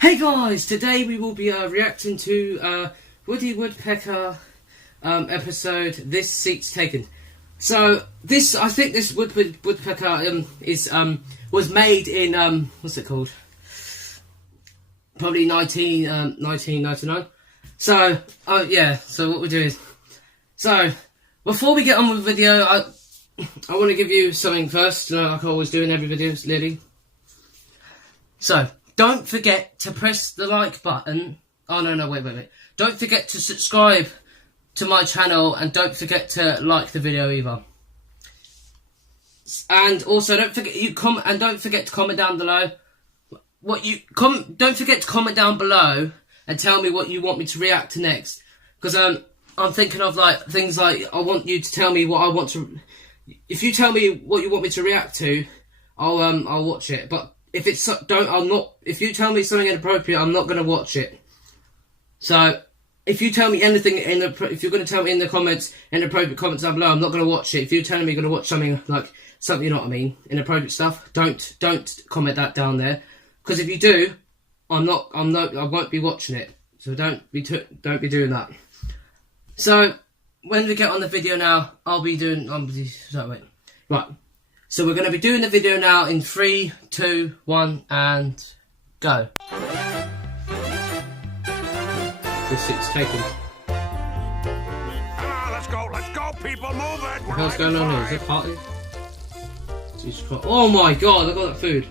Hey guys, today we will be reacting to Woodpecker episode, This Seat's Taken. So I think this Woodpecker was made in what's it called? Probably 1999. So yeah. So what we do is, so before we get on with the video, I want to give you something first, like I always do in every video, Lily. So don't forget to press the like button. Oh no, wait. Don't forget to subscribe to my channel, and don't forget to like the video either. And also don't forget to comment down below don't forget to comment down below and tell me what you want me to react to next, because I'm thinking of like things like, I want you to tell me what I want to. If you tell me what you want me to react to, I'll watch it. But if if you tell me something inappropriate, I'm not going to watch it. So if you tell me anything if you're going to tell me in the comments, inappropriate comments down below, I'm not going to watch it. If you're telling me you're going to watch something like something, you know what I mean, inappropriate stuff, don't comment that down there, because if you do, I won't be watching it. So don't be doing that. So when we get on the video now, right. So we're going to be doing the video now in 3, 2, 1, and go. This seat's taken. Let's go, people, move it. What the hell's going on here? Is there a party? Jesus Christ. Oh my god, look at that food.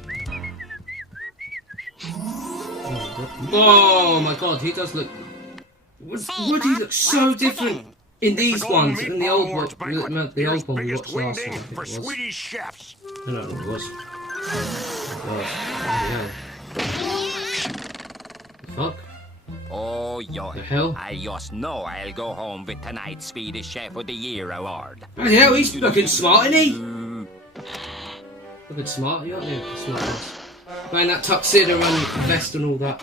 Oh my god, he does look... Woody looks so different in these ones, in the old one. The old one we watched last time, I think it was. Swedish chefs. I don't know what it was. Fuck. Oh, yo. The hell? I just know I'll go home with tonight's Swedish Chef of the Year award. Oh, hell, he's looking smart, isn't he? Looking smart, you aren't you? Smart ass. Wearing that tuxedo and vest and all that.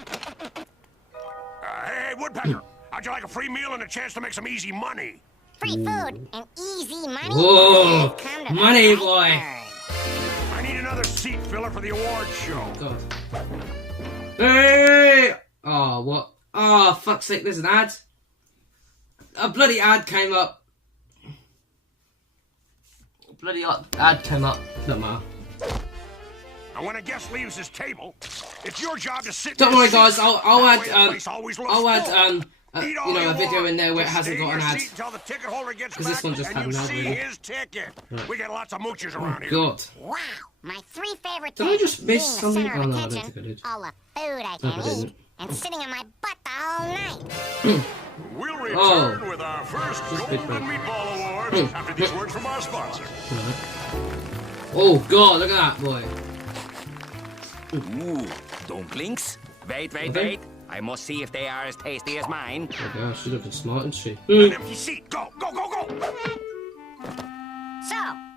Hey, Woodpecker. How'd you like a free meal and a chance to make some easy money? Free food and easy money. Whoa, money boy. I need another seat filler for the award show. God. Hey! Oh, what? Oh, fuck's sake, there's an ad. A bloody ad came up. A bloody ad came up. Don't matter. And when a guest leaves his table, it's your job to sit. Don't worry, guys. I'll add a video in there where it hasn't got an ad. Because this one just had an ad, really. Right. We get lots of mooches around here. God. Wow, my 3 favorite Did I things. just miss Being the something? center Oh of no, I don't attention, think I did. all the food I No, I can didn't. eat, and sitting on my butt all night. We'll return with our first Just Golden bit Meatball Award after these words from our sponsor. Oh God, look at that boy. Ooh, dumplings? Wait. I must see if they are as tasty as mine. Okay, she's looking smart, isn't she? An empty seat. Go. So,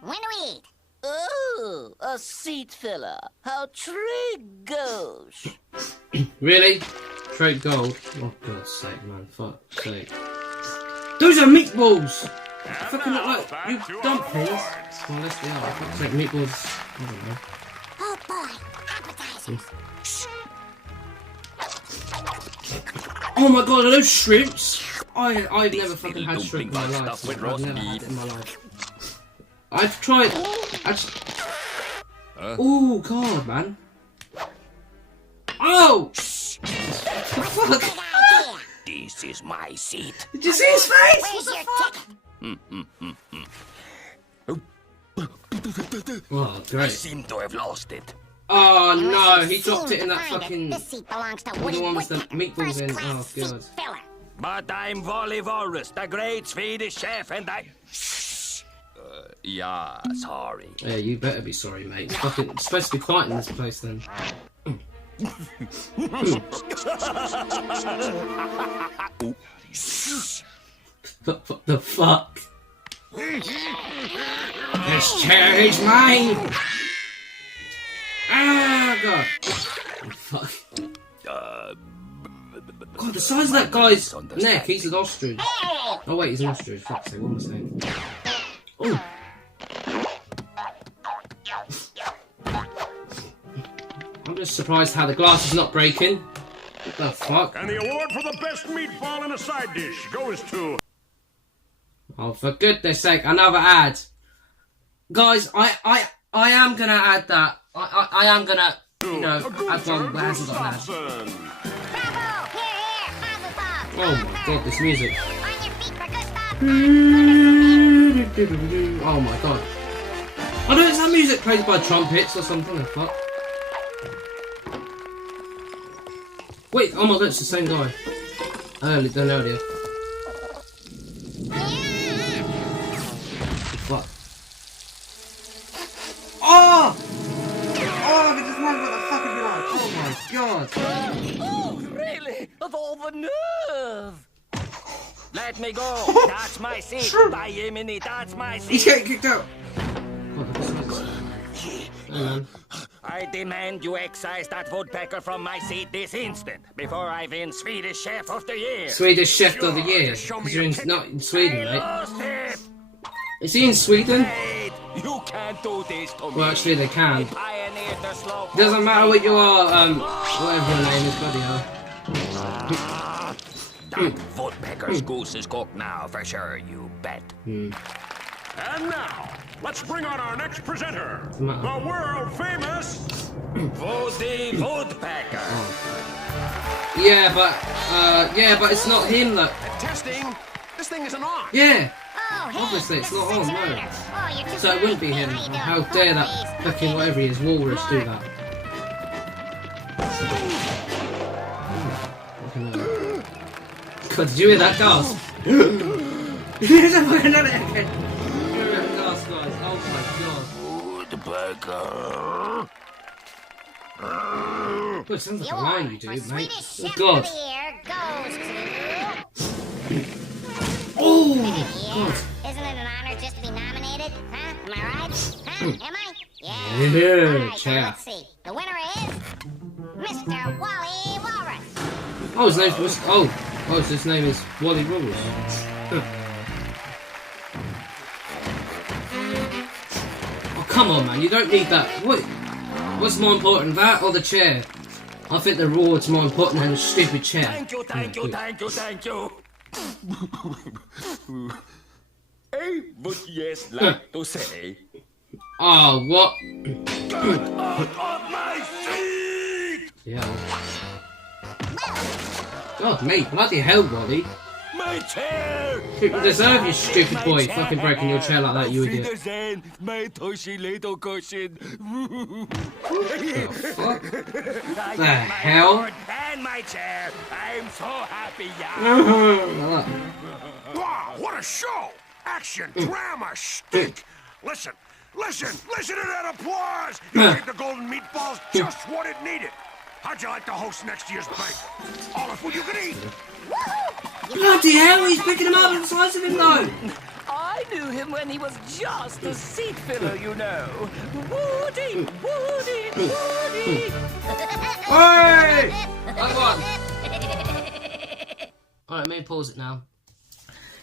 when do we eat? Oh, a seat filler. How trig goes. Really? Straight gold? Oh God's sake, man. Fuck's sake. Those are meatballs! They fucking look like you dumplings. Well, unless they are. Fuck's sake, meatballs. I don't know. Oh boy, appetizers. Oh my god, are those shrimps? I've never fucking had shrimp in my life. I've never had it in my life. I've tried. Oh god, man. Oh! Fuck! This is my seat. Did you see his face? Where's What the fuck? Oh, I great. seem to have lost it. Oh Unless no, you he dropped seem it in to that find fucking. This seat belongs to the Woody one with the Woodpecker, meatballs in. first-class Oh, seat God. filler. But I'm Wally Walrus, the great Swedish chef, and I... yeah, sorry. Yeah, you better be sorry, mate. It's fucking it's supposed to be quiet in this place then. What the fuck? This chair is mine! Ah, God. Oh, fuck. God, the size of that guy's neck, he's an ostrich. Oh wait, he's an ostrich. Fuck's sake, what am I saying? Oh. I'm just surprised how the glass is not breaking. What the fuck? And the award for the best meatball in a side dish goes to... Oh, for goodness sake, another ad. Guys, I am gonna add that. I am gonna, you know, add one that hasn't got an ad. Bravo! Here, Mazel tov! Oh my god, this music. On your feet for Gustav! Oh my god. I know it's that music played by trumpets or something, the fuck. Wait, oh my god, it's the same guy. Earlier. What? Oh! Oh, I just wonder what the fuck it'd be like. Oh my god. Oh, really? Of all the nerve! Let me go. That's my seat. By Yemeni, that's my He's seat. getting kicked out. God, that was Hang on. I demand you excise that woodpecker from my seat this instant before I win Swedish Chef of the Year. Swedish Chef of the Year. Just show me Because you're your in, ticket. not in Sweden, I mate. lost it. Is he in Sweden? Wait, you can't do this to me. Well, actually, they I can. pioneered the slow. Doesn't matter what you are, whatever your name is, bloody hell. That woodpecker's goose is cooked now, for sure, you bet. And now, let's bring on our next presenter, the matter? world famous... Woody Woodpecker. Yeah, but it's not him, look. Testing. This thing isn't on. Yeah. Oh, hey, Obviously, it's this not is on, such an no. honor. Oh, you're too So it wouldn't be kind. him. How you doing? How Oh, dare that please. fucking whatever he is, walrus, do that. God, did you hear that gasp? There's a fucking another again. Did you hear that gasp, guys? Oh my god. Woodpecker. Well, it sounds like The a line award you do, for mate. Swedish Oh Chef god. of the Year goes to... Oh Yeah, god. isn't it an honor just to be nominated? Huh? Am I right? Huh? Am I? Yeah. Yeah, All right, now chap. let's see. The winner is Mr. Wally Walrus. Oh, his name was. Oh, so his name is Wally Walrus. Huh. Oh, come on, man. You don't need that. What's more important, that or the chair? I think the reward's more important than the stupid chair. Thank you. I would yes like to say. Oh, what? Out of my seat! Yeah. God, mate, bloody hell, Wally. My chair! You deserve, you stupid boy, fucking breaking your chair like that, you idiot. My tushy little cushion. The fuck? I The got my hell? award and my chair. I'm so happy, yeah. Wow, what a show! Action, drama, shtick! Listen to that applause! You gave the golden meatballs just what it needed. How'd you like to host next year's banquet? All the food you can eat! Bloody hell, he's picking him up the size of him, though. I knew him when he was just a seat filler, you know. Woody. Hey! I won. Alright, let me pause it now.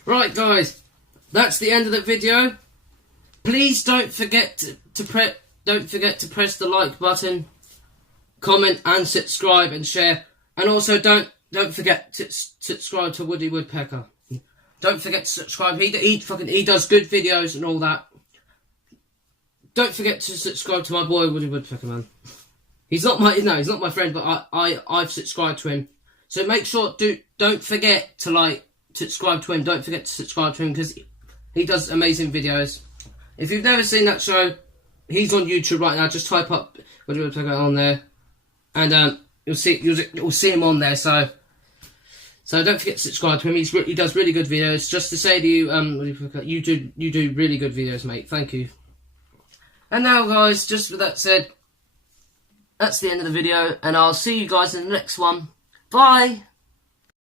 Right, guys, that's the end of the video. Please don't forget to press the like button, comment and subscribe and share, and also don't forget to subscribe to Woody Woodpecker. Don't forget to subscribe. He does good videos and all that. Don't forget to subscribe to my boy Woody Woodpecker, man. He's not my friend, but I've subscribed to him. So make sure don't forget to subscribe to him. Don't forget to subscribe to him because he does amazing videos. If you've never seen that show, he's on YouTube right now. Just type up Woody Woodpecker on there, and you'll see him on there. So don't forget to subscribe to him. He does really good videos. Just to say to you, Woody Woodpecker, you do really good videos, mate. Thank you. And now, guys, just with that said, that's the end of the video, and I'll see you guys in the next one. Bye.